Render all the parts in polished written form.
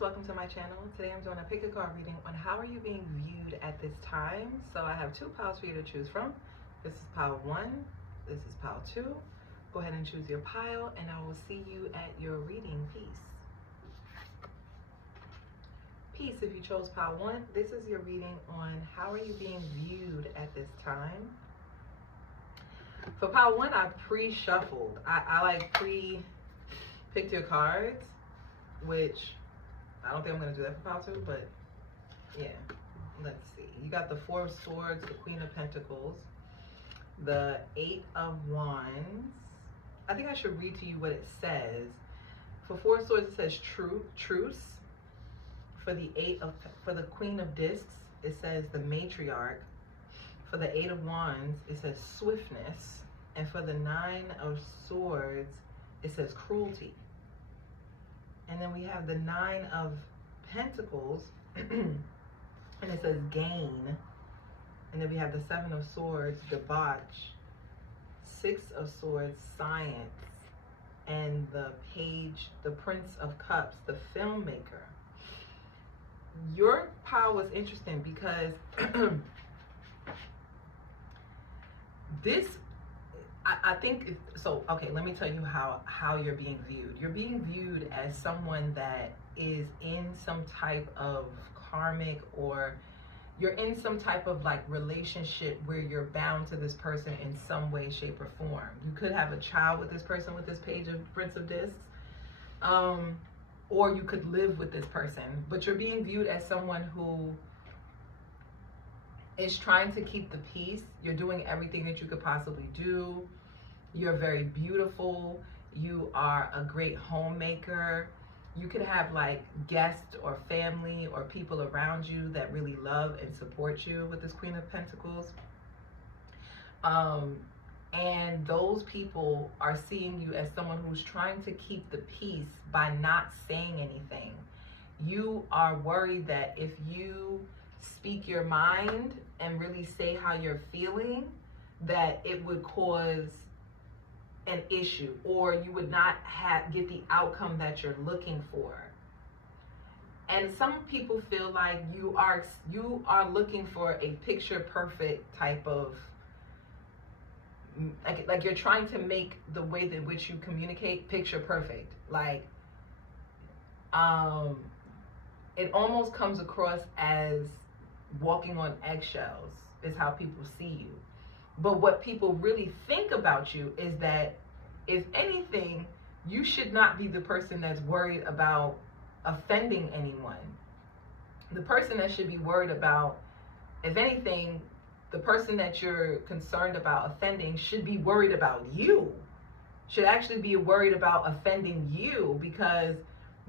welcome to my channel. Today I'm doing a pick a card reading on how are you being viewed at this time. So I have two piles for you to choose from. This is pile 1, this is pile 2. Go ahead and choose your pile and I will see you at your reading. Peace. Peace, if you chose pile 1, this is your reading on how are you being viewed at this time. For pile 1, I pre-shuffled. I like pre-picked your cards, which I don't think I'm going to do that for pile 2, but yeah, let's see. You got the Four of Swords, the Queen of Pentacles, the Eight of Wands. I think I should read to you what it says. For Four of Swords, it says truce. For the Queen of Discs, it says the Matriarch. For the Eight of Wands, it says swiftness. And for the Nine of Swords, it says cruelty. And then we have the Nine of Pentacles, and it says gain. And then we have the Seven of Swords, debauch. Six of Swords, science. And the Page, the Prince of Cups, the filmmaker. Your pile was interesting because this, I think, so, okay, let me tell you how you're being viewed. You're being viewed as someone that is in some type of karmic, or you're in some type of like relationship where you're bound to this person in some way, shape, or form. You could have a child with this person with this Page of Prince of Discs. Or you could live with this person, but you're being viewed as someone who is trying to keep the peace. You're doing everything that you could possibly do. You're very beautiful. You are a great homemaker. You could have like guests or family or people around you that really love and support you with this Queen of Pentacles. And those people are seeing you as someone who's trying to keep the peace by not saying anything. You are worried that if you speak your mind and really say how you're feeling, that it would cause an issue, or you would not get the outcome that you're looking for. And some people feel like you are looking for a picture perfect type of, like you're trying to make the way in which you communicate picture perfect. Like, it almost comes across as walking on eggshells is how people see you. But what people really think about you is that, if anything, you should not be the person that's worried about offending anyone. The person that should be worried about, if anything, the person that you're concerned about offending should be worried about you. Should actually be worried about offending you, because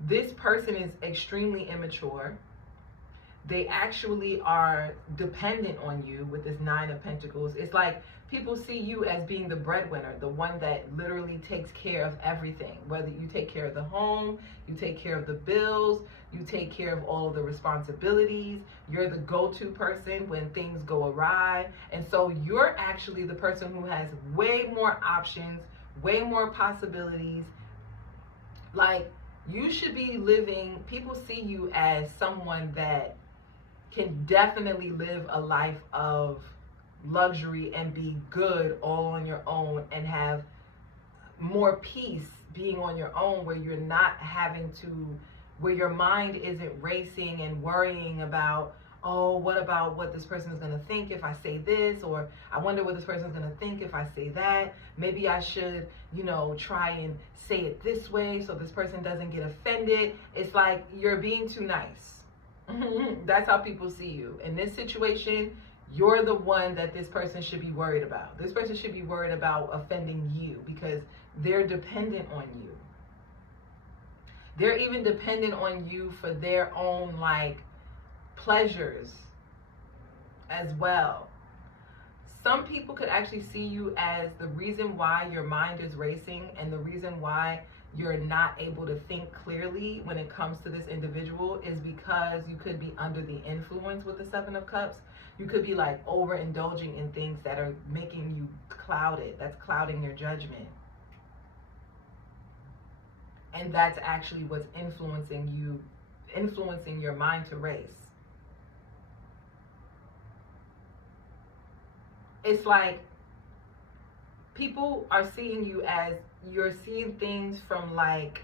this person is extremely immature. They actually are dependent on you with this Nine of Pentacles. It's like people see you as being the breadwinner, the one that literally takes care of everything. Whether you take care of the home, you take care of the bills, you take care of all of the responsibilities. You're the go-to person when things go awry. And so you're actually the person who has way more options, way more possibilities. Like, you should be living, people see you as someone that can definitely live a life of luxury and be good all on your own, and have more peace being on your own, where you're not having to, where your mind isn't racing and worrying about, oh, what about what this person is going to think if I say this, or I wonder what this person is going to think if I say that. Maybe I should, try and say it this way so this person doesn't get offended. It's like you're being too nice. That's how people see you. In this situation, you're the one that this person should be worried about. This person should be worried about offending you, because they're dependent on you. They're even dependent on you for their own, like, pleasures as well. Some people could actually see you as the reason why your mind is racing, and the reason why you're not able to think clearly when it comes to this individual is because you could be under the influence with the Seven of Cups. You could be like overindulging in things that are making you clouded. That's clouding your judgment. And that's actually what's influencing you influencing your mind to race. It's like people are seeing you as, you're seeing things from like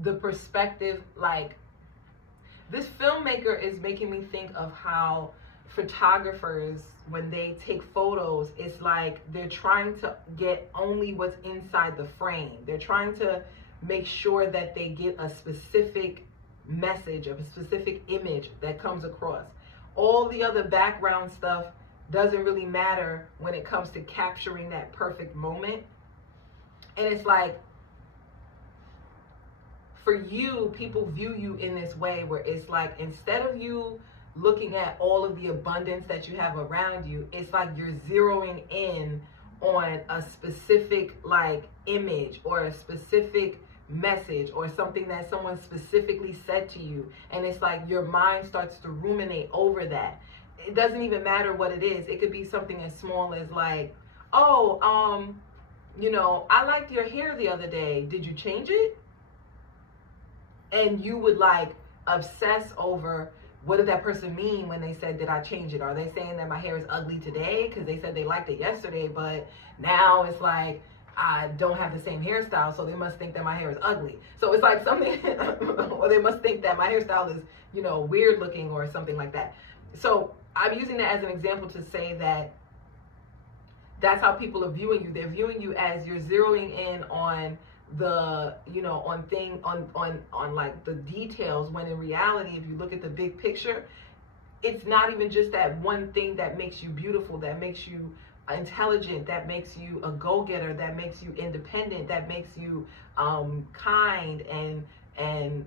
the perspective, like this filmmaker is making me think of how photographers, when they take photos, it's like they're trying to get only what's inside the frame. They're trying to make sure that they get a specific message, a specific image that comes across. All the other background stuff doesn't really matter when it comes to capturing that perfect moment. And it's like, for you, people view you in this way where it's like, instead of you looking at all of the abundance that you have around you, it's like you're zeroing in on a specific like image or a specific message or something that someone specifically said to you. And it's like your mind starts to ruminate over that. It doesn't even matter what it is. It could be something as small as like, oh, you know, I liked your hair the other day. Did you change it? And you would like obsess over, what did that person mean when they said, did I change it? Are they saying that my hair is ugly today because they said they liked it yesterday, but now it's like I don't have the same hairstyle, so they must think that my hair is ugly. So it's like something, or they must think that my hairstyle is, you know, weird looking or something like that. So I'm using that as an example to say that that's how people are viewing you. They're viewing you as you're zeroing in on the, you know, on like the details, when in reality, if you look at the big picture, it's not even just that one thing that makes you beautiful, that makes you intelligent, that makes you a go-getter, that makes you independent, that makes you kind and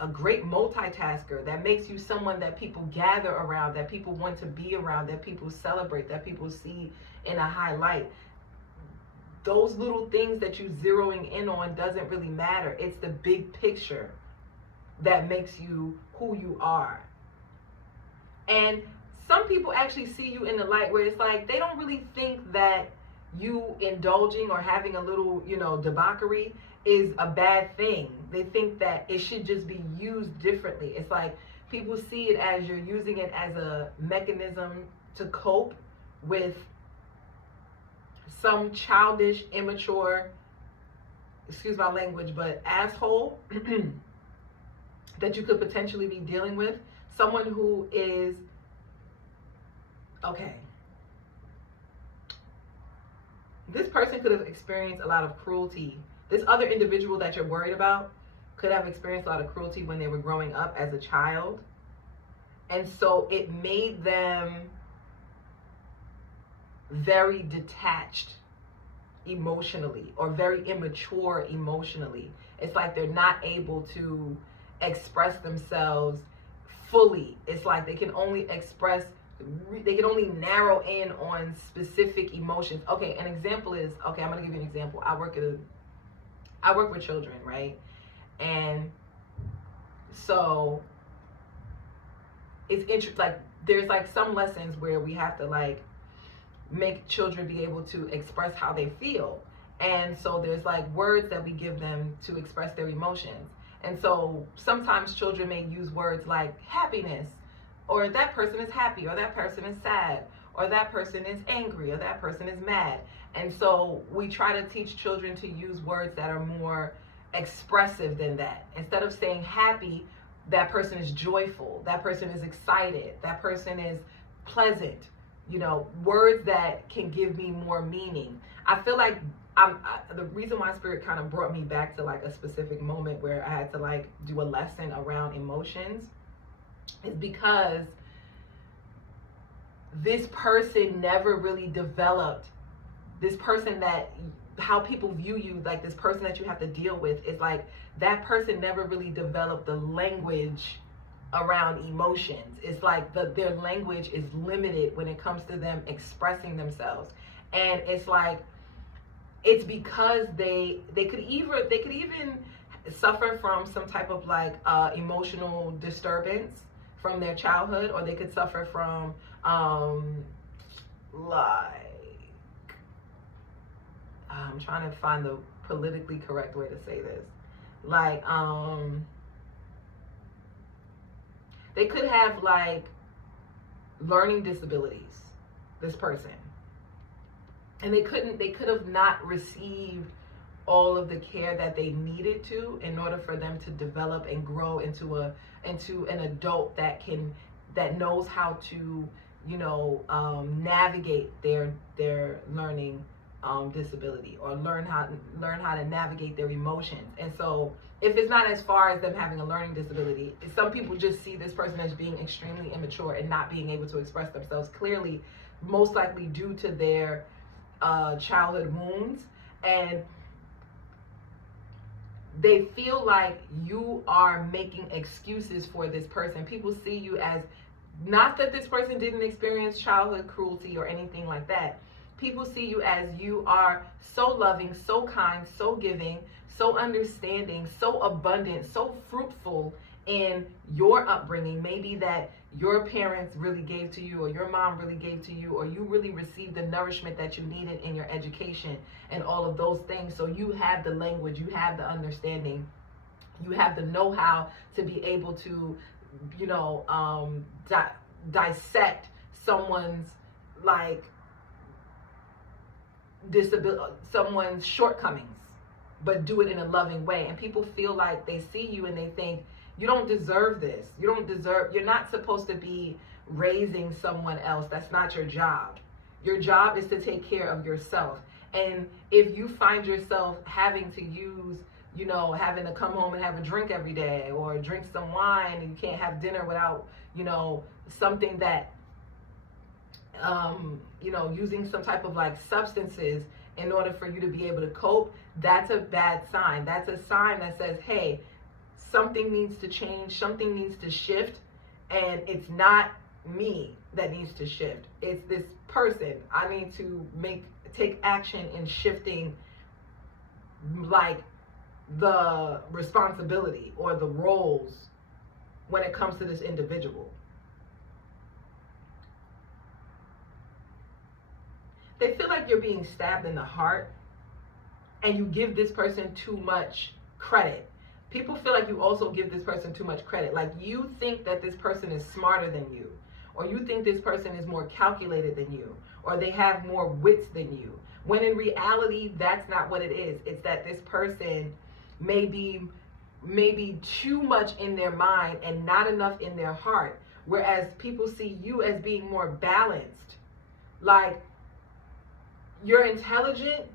a great multitasker, that makes you someone that people gather around, that people want to be around, that people celebrate, that people see in a high light. Those little things that you're zeroing in on doesn't really matter. It's the big picture that makes you who you are. And some people actually see you in the light where it's like they don't really think that you indulging or having a little, you know, debauchery is a bad thing. They think that it should just be used differently. It's like people see it as you're using it as a mechanism to cope with some childish, immature, excuse my language, but asshole that you could potentially be dealing with. Someone who is, okay, this person could have experienced a lot of cruelty. This other individual that you're worried about could have experienced a lot of cruelty when they were growing up as a child. And so it made them very detached emotionally, or very immature emotionally. It's like they're not able to express themselves fully. It's like they can only narrow in on specific emotions. Okay, an example is, okay, I'm gonna give you an example. I work with children, right? And so it's interesting, like there's like some lessons where we have to like make children be able to express how they feel. And so there's like words that we give them to express their emotions. And so sometimes children may use words like happiness, or that person is happy, or that person is sad, or that person is angry, or that person is mad. And so we try to teach children to use words that are more expressive than that. Instead of saying happy, that person is joyful, that person is excited, that person is pleasant. You know, words that can give me more meaning. I feel like the reason why Spirit kind of brought me back to like a specific moment where I had to like do a lesson around emotions is because this person never really developed, this person that, how people view you, like this person that you have to deal with, is like that person never really developed the language around emotions. It's like their language is limited when it comes to them expressing themselves. And it's like, it's because they could even suffer from some type of like emotional disturbance from their childhood, or they could suffer from like, I'm trying to find the politically correct way to say this, like They could have like learning disabilities, this person. And they could have not received all of the care that they needed to in order for them to develop and grow into an adult that knows how to, navigate their learning disability, or learn how to navigate their emotions. And so if it's not as far as them having a learning disability, some people just see this person as being extremely immature and not being able to express themselves clearly, most likely due to their childhood wounds. And they feel like you are making excuses for this person. People see you as, not that this person didn't experience childhood cruelty or anything like that. People see you as you are so loving, so kind, so giving, so understanding, so abundant, so fruitful in your upbringing. Maybe that your parents really gave to you, or your mom really gave to you, or you really received the nourishment that you needed in your education and all of those things. So you have the language, you have the understanding, you have the know-how to be able to, dissect someone's like disability, someone's shortcomings, but do it in a loving way. And people feel like they see you and they think, you don't deserve this. You're not supposed to be raising someone else. That's not your job. Your job is to take care of yourself. And if you find yourself having to use, having to come home and have a drink every day, or drink some wine, and you can't have dinner without, something that, using some type of like substances in order for you to be able to cope, that's a bad sign. That's a sign that says, hey, something needs to change, something needs to shift, and it's not me that needs to shift. It's this person. I need to take action in shifting like the responsibility or the roles when it comes to this individual. They feel like you're being stabbed in the heart, and you give this person too much credit. People feel like you also give this person too much credit. Like you think that this person is smarter than you, or you think this person is more calculated than you, or they have more wits than you. When in reality, that's not what it is. It's that this person may be too much in their mind and not enough in their heart. Whereas people see you as being more balanced. Like, you're intelligent,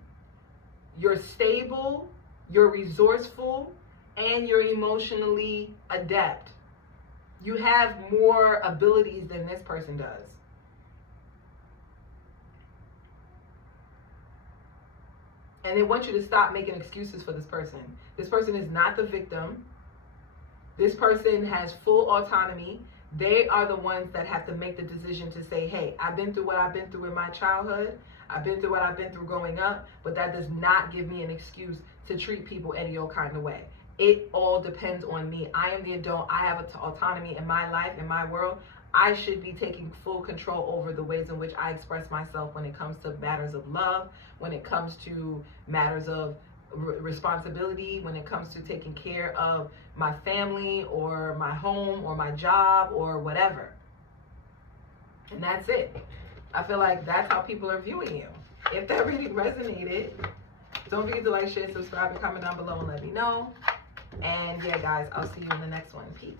you're stable, you're resourceful, and you're emotionally adept. You have more abilities than this person does. And they want you to stop making excuses for this person. This person is not the victim. This person has full autonomy. They are the ones that have to make the decision to say, hey, I've been through what I've been through in my childhood. I've been through what I've been through growing up, but that does not give me an excuse to treat people any old kind of way. It all depends on me. I am the adult. I have autonomy in my life, in my world. I should be taking full control over the ways in which I express myself when it comes to matters of love, when it comes to matters of responsibility, when it comes to taking care of my family or my home or my job or whatever. And that's it. I feel like that's how people are viewing you. If that reading resonated, don't forget to like, share, subscribe, and comment down below and let me know. And yeah, guys, I'll see you in the next one. Peace.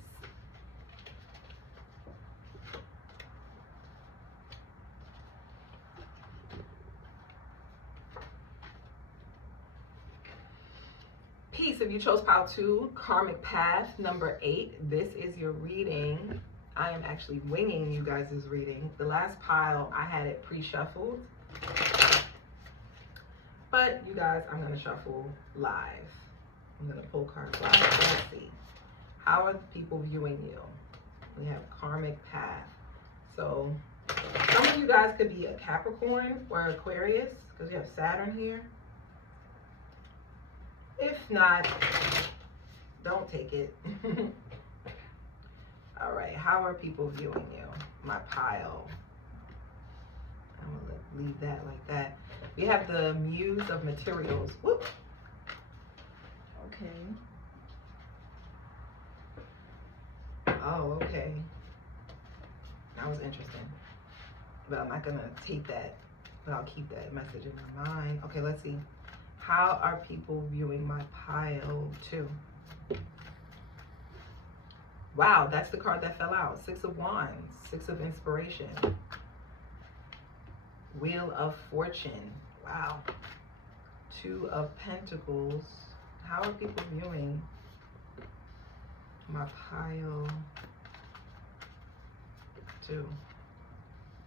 Peace. If you chose pile 2, Karmic Path number 8, this is your reading. I am actually winging you guys' reading. The last pile, I had it pre-shuffled. But you guys, I'm going to shuffle live. I'm going to pull cards live. Let's see. How are people viewing you? We have Karmic Path. So some of you guys could be a Capricorn or Aquarius, because you have Saturn here. If not, don't take it. All right, how are people viewing you? My pile. I'm going to leave that like that. We have the Muse of Materials. Whoop. Okay. Oh, okay. That was interesting. But I'm not going to take that, but I'll keep that message in my mind. Okay, let's see. How are people viewing my pile 2? Wow, that's the card that fell out. 6 of Wands, 6 of Inspiration, Wheel of Fortune. Wow. 2 of Pentacles. How are people viewing my pile 2?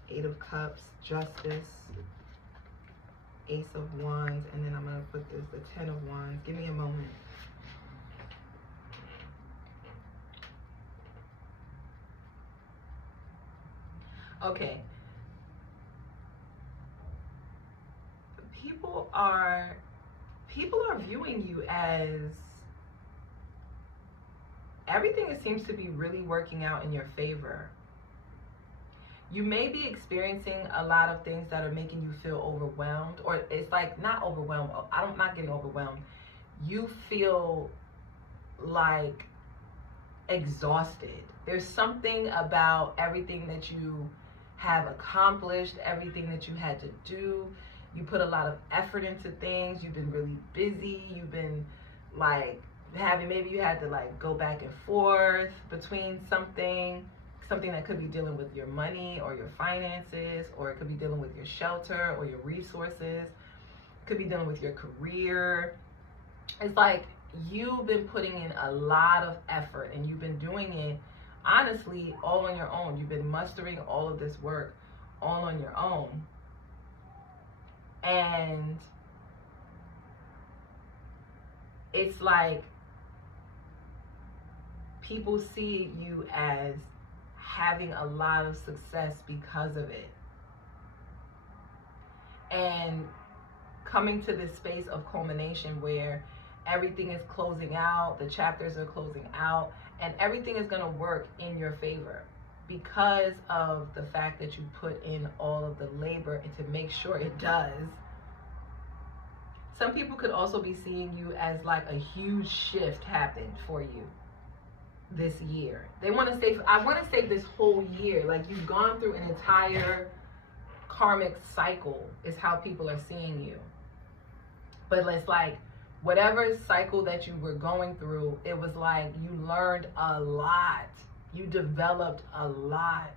8 of Cups, Justice, Ace of Wands, and then I'm going to put this, the 10 of Wands. Give me a moment. Okay. People are viewing you as everything seems to be really working out in your favor. You may be experiencing a lot of things that are making you feel overwhelmed, or it's like not overwhelmed. I'm not getting overwhelmed. You feel like exhausted. There's something about everything that you have accomplished, everything that you had to do. You put a lot of effort into things. You've been really busy. You've been like maybe you had to like go back and forth between something that could be dealing with your money or your finances, or it could be dealing with your shelter or your resources. It could be dealing with your career. It's like you've been putting in a lot of effort, and you've been doing it honestly all on your own. You've been mustering all of this work all on your own. And it's like people see you as having a lot of success because of it. And coming to this space of culmination where everything is closing out, the chapters are closing out, and everything is going to work in your favor because of the fact that you put in all of the labor and to make sure it does. Some people could also be seeing you as like a huge shift happened for you this year. They want to say, I want to say this whole year, like you've gone through an entire karmic cycle is how people are seeing you. But it's like whatever cycle that you were going through, it was like you learned a lot. You developed a lot.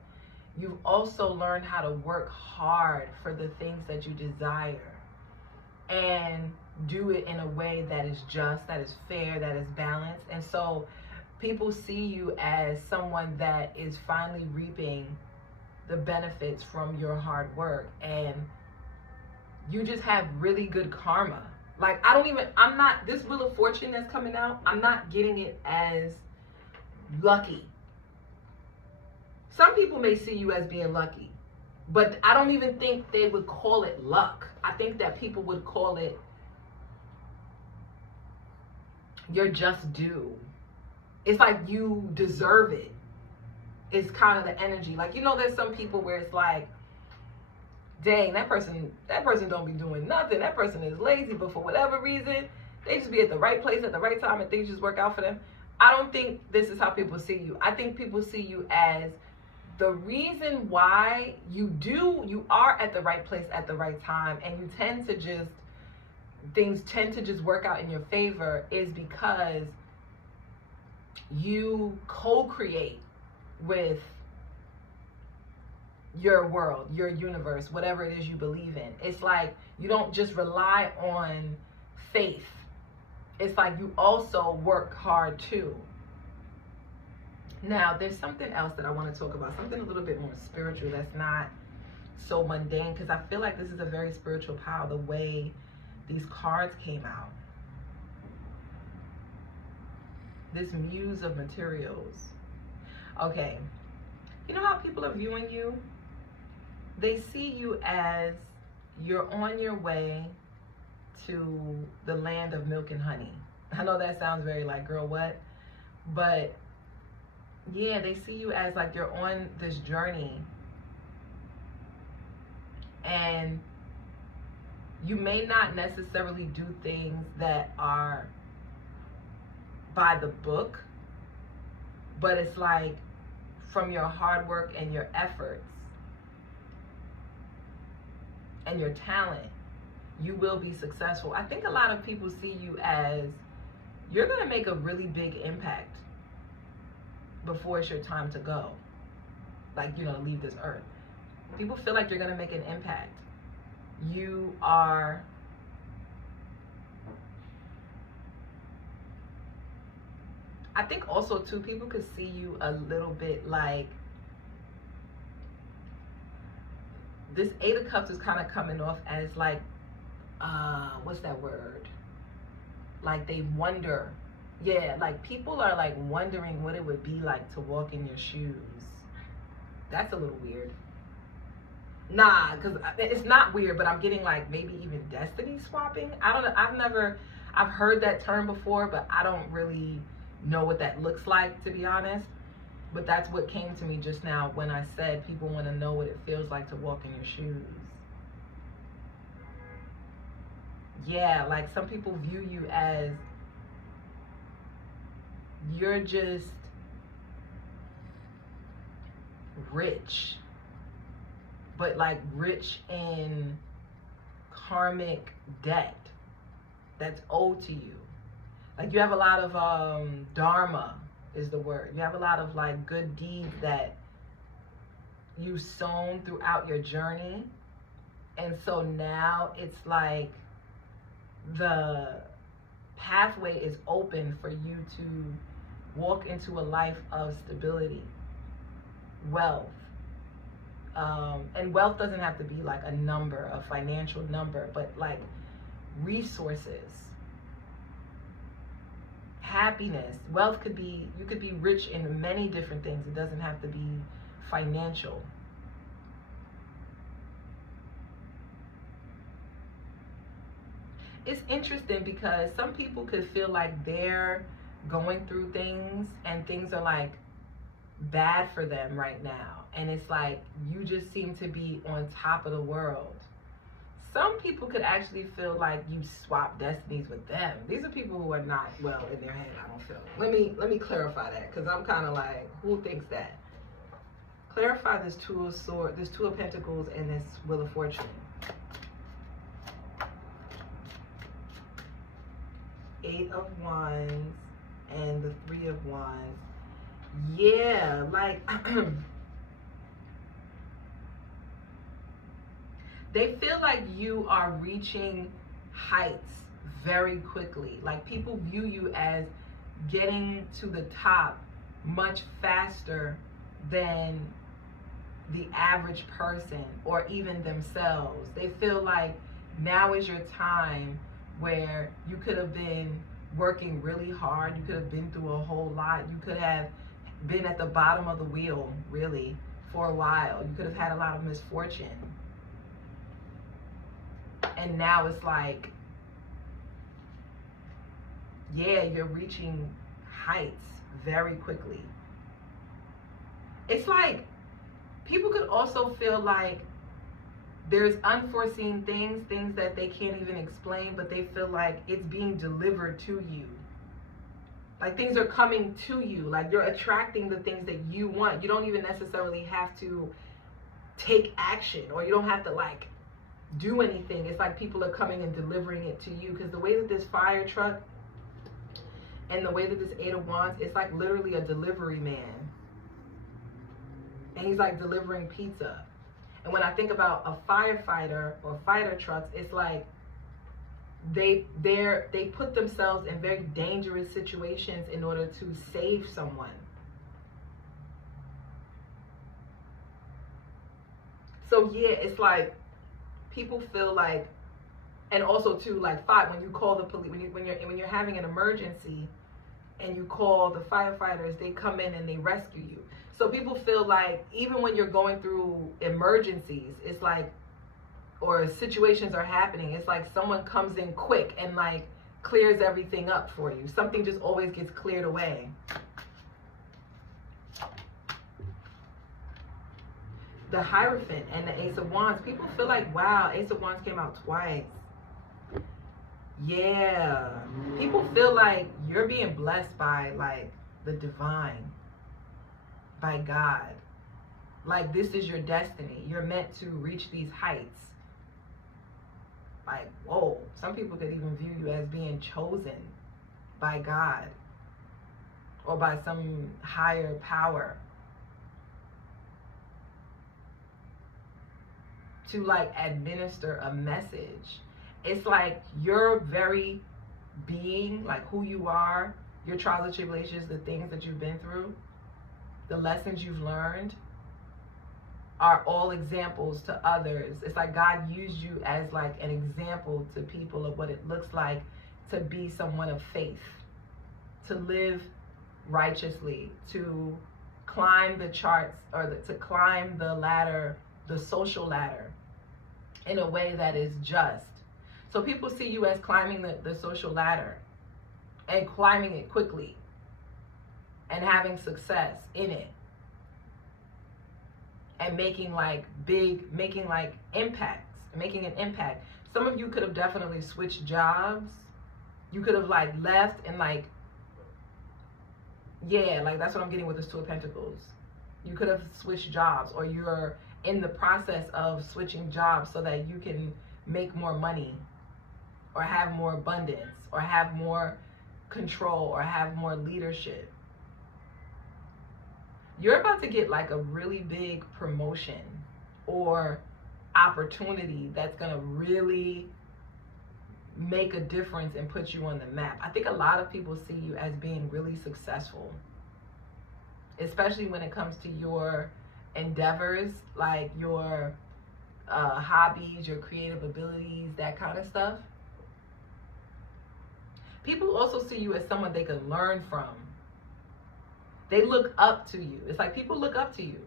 You've also learned how to work hard for the things that you desire and do it in a way that is just, that is fair, that is balanced. And so people see you as someone that is finally reaping the benefits from your hard work, and you just have really good karma. Like I'm not, this Wheel of Fortune that's coming out, I'm not getting it as lucky. Some people may see you as being lucky, but I don't even think they would call it luck. I think that people would call it you're just due. It's like you deserve it. It's kind of the energy. Like, you know, there's some people where it's like, dang, that person don't be doing nothing. That person is lazy, but for whatever reason, they just be at the right place at the right time and things just work out for them. I don't think this is how people see you. I think people see you as the reason why you are at the right place at the right time, and things tend to just work out in your favor is because you co-create with your world, your universe, whatever it is you believe in. It's like you don't just rely on faith. It's like you also work hard too. Now, there's something else that I want to talk about, something a little bit more spiritual that's not so mundane, because I feel like this is a very spiritual pile, the way these cards came out. This Muse of Materials. Okay, you know how people are viewing you? They see you as you're on your way to the land of milk and honey. I know that sounds very like, girl, what? But yeah, they see you as like you're on this journey, and you may not necessarily do things that are by the book, but it's like from your hard work and your efforts and your talent, you will be successful. I think a lot of people see you as you're going to make a really big impact before it's your time to go. Like, you know, leave this earth. People feel like you're going to make an impact. You are... I think also, too, people could see you a little bit like... This Eight of Cups is kind of coming off as like... what's that word? Like they wonder. Yeah, like people are like wondering what it would be like to walk in your shoes. That's a little weird. Nah, because it's not weird, but I'm getting like maybe even destiny swapping. I don't know. I've heard that term before, but I don't really know what that looks like, to be honest. But that's what came to me just now when I said people want to know what it feels like to walk in your shoes. Yeah, like some people view you as you're just rich, but like rich in karmic debt that's owed to you. Like you have a lot of dharma is the word. You have a lot of like good deeds that you've sown throughout your journey. And so now it's like the pathway is open for you to walk into a life of stability, wealth. And wealth doesn't have to be like a number, a financial number, but like resources, happiness. Wealth could be, you could be rich in many different things. It doesn't have to be financial. It's interesting because some people could feel like they're going through things and things are like bad for them right now. And it's like you just seem to be on top of the world. Some people could actually feel like you swap destinies with them. These are people who are not well in their head, I don't feel. Let me clarify that, because I'm kind of like, who thinks that? Clarify this Two of Swords, this Two of Pentacles, and this Wheel of Fortune. Eight of Wands and the Three of Wands. Yeah, like they feel like you are reaching heights very quickly. Like people view you as getting to the top much faster than the average person or even themselves. They feel like now is your time where you could have been working really hard. You could have been through a whole lot. You could have been at the bottom of the wheel, really, for a while. You could have had a lot of misfortune. And now it's like, yeah, you're reaching heights very quickly. It's like, people could also feel like there's unforeseen things that they can't even explain, but they feel like it's being delivered to you. Like things are coming to you. Like you're attracting the things that you want. You don't even necessarily have to take action, or you don't have to like do anything. It's like people are coming and delivering it to you. Because the way that this fire truck and the way that this Eight of Wands, it's like literally a delivery man. And he's like delivering pizza. And when I think about a firefighter or fighter trucks, it's like they put themselves in very dangerous situations in order to save someone. So yeah, it's like people feel like, and also too, like when you call the police, when you're having an emergency and you call the firefighters, they come in and they rescue you. So people feel like even when you're going through emergencies, it's like, or situations are happening, it's like someone comes in quick and like clears everything up for you. Something just always gets cleared away. The Hierophant and the Ace of Wands, people feel like, wow, Ace of Wands came out twice. Yeah, people feel like you're being blessed by like the divine. by God. Like, this is your destiny. You're meant to reach these heights. Like, whoa. Some people could even view you as being chosen by God or by some higher power to like administer a message. It's like your very being, like who you are, your trials and tribulations, the things that you've been through, the lessons you've learned, are all examples to others. It's like God used you as like an example to people of what it looks like to be someone of faith, to live righteously, to climb the charts, or to climb the ladder, the social ladder, in a way that is just. So people see you as climbing the social ladder and climbing it quickly and having success in it and making like impacts, making an impact. Some of you could have definitely switched jobs. You could have like left and like, yeah, like that's what I'm getting with this Two of Pentacles. You could have switched jobs, or you're in the process of switching jobs so that you can make more money or have more abundance or have more control or have more leadership. You're about to get like a really big promotion or opportunity that's going to really make a difference and put you on the map. I think a lot of people see you as being really successful, especially when it comes to your endeavors, like your hobbies, your creative abilities, that kind of stuff. People also see you as someone they can learn from. They look up to you. It's like people look up to you.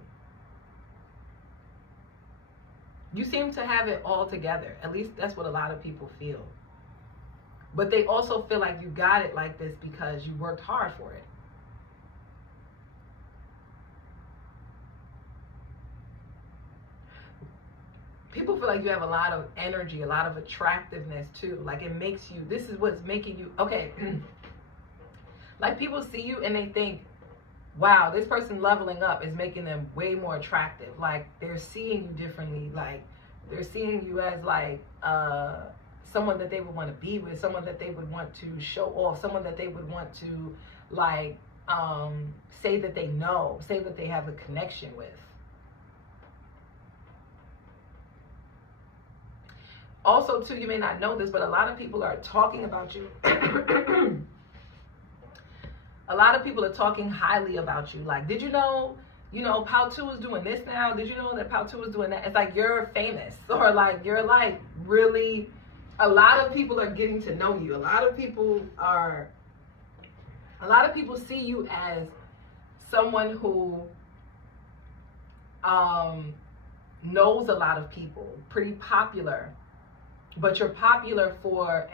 You seem to have it all together. At least that's what a lot of people feel. But they also feel like you got it like this because you worked hard for it. People feel like you have a lot of energy, a lot of attractiveness too. Like it makes you, this is what's making you, okay. Like people see you and they think, wow, this person leveling up is making them way more attractive. Like they're seeing you differently. Like they're seeing you as like someone that they would want to be with, someone that they would want to show off, someone that they would want to like say that they know, say that they have a connection with. Also too, you may not know this, but a lot of people are talking about you. A lot of people are talking highly about you. Like, did you know, Pao2 is doing this now? Did you know that Pao2 is doing that? It's like you're famous, or like you're like really, a lot of people are getting to know you. A lot of people see you as someone who knows a lot of people, pretty popular. But you're popular for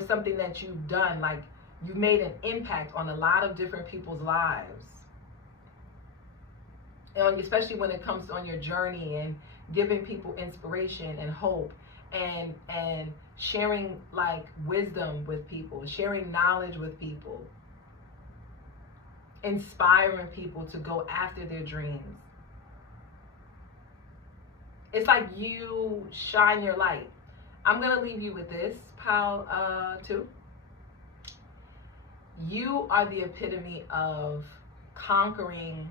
something that you've done. Like you've made an impact on a lot of different people's lives, and especially when it comes on your journey and giving people inspiration and hope and sharing like wisdom with people, sharing knowledge with people, inspiring people to go after their dreams. It's like you shine your light. I'm going to leave you with this, Pao2. You are the epitome of conquering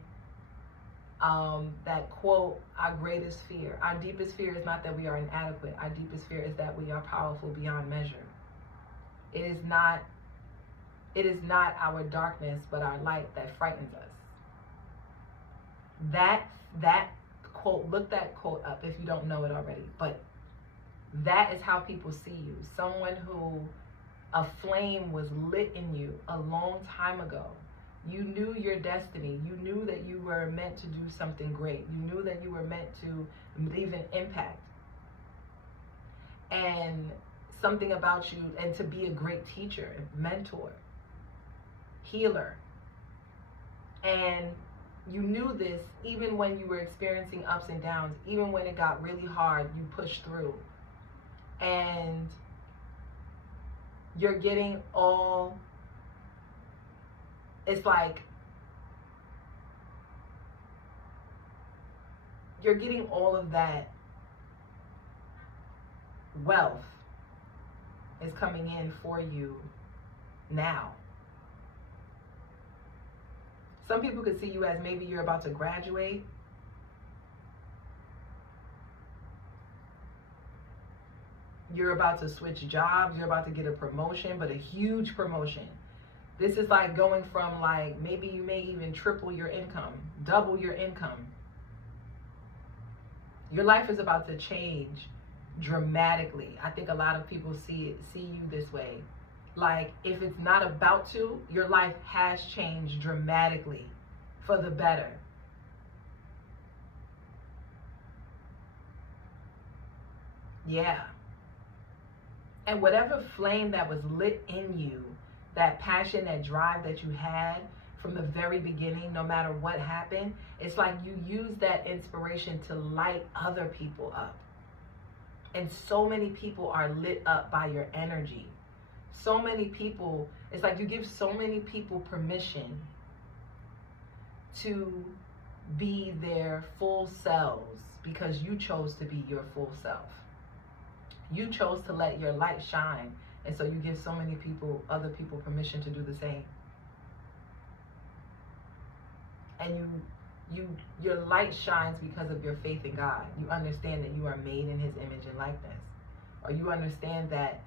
that quote, our greatest fear. Our deepest fear is not that we are inadequate. Our deepest fear is that we are powerful beyond measure. It is not our darkness, but our light that frightens us. That quote, look that quote up if you don't know it already, but that is how people see you. Someone who a flame was lit in you a long time ago. You knew your destiny. You knew that you were meant to do something great. You knew that you were meant to leave an impact and something about you, and to be a great teacher, mentor, healer. And you knew this even when you were experiencing ups and downs, even when it got really hard, you pushed through. And you're getting all, it's like you're getting all of that wealth is coming in for you now. Some people could see you as maybe you're about to graduate. You're about to switch jobs. You're about to get a promotion, but a huge promotion. This is like going from like, maybe you may even triple your income, double your income. Your life is about to change dramatically. I think a lot of people see you this way. Like, if it's not about to, your life has changed dramatically for the better. Yeah. And whatever flame that was lit in you, that passion, that drive that you had from the very beginning, no matter what happened, it's like you use that inspiration to light other people up. And so many people are lit up by your energy. So many people, it's like you give so many people permission to be their full selves because you chose to be your full self. You chose to let your light shine, and so you give so many people, other people, permission to do the same. And your light shines because of your faith in God. You understand that you are made in His image and likeness. Or you understand that,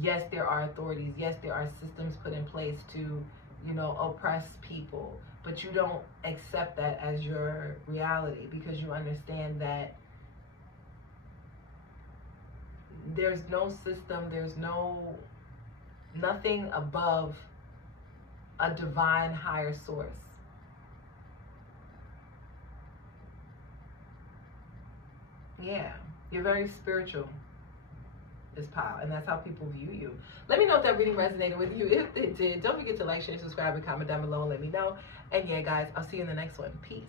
yes, there are authorities, yes, there are systems put in place to, oppress people, but you don't accept that as your reality because you understand that there's no system, there's nothing above a divine higher source. Yeah, you're very spiritual, is Pal, and that's how people view you. Let me know if that reading resonated with you. If it did, don't forget to like, share, subscribe, and comment down below and let me know. And yeah, guys, I'll see you in the next one. Peace.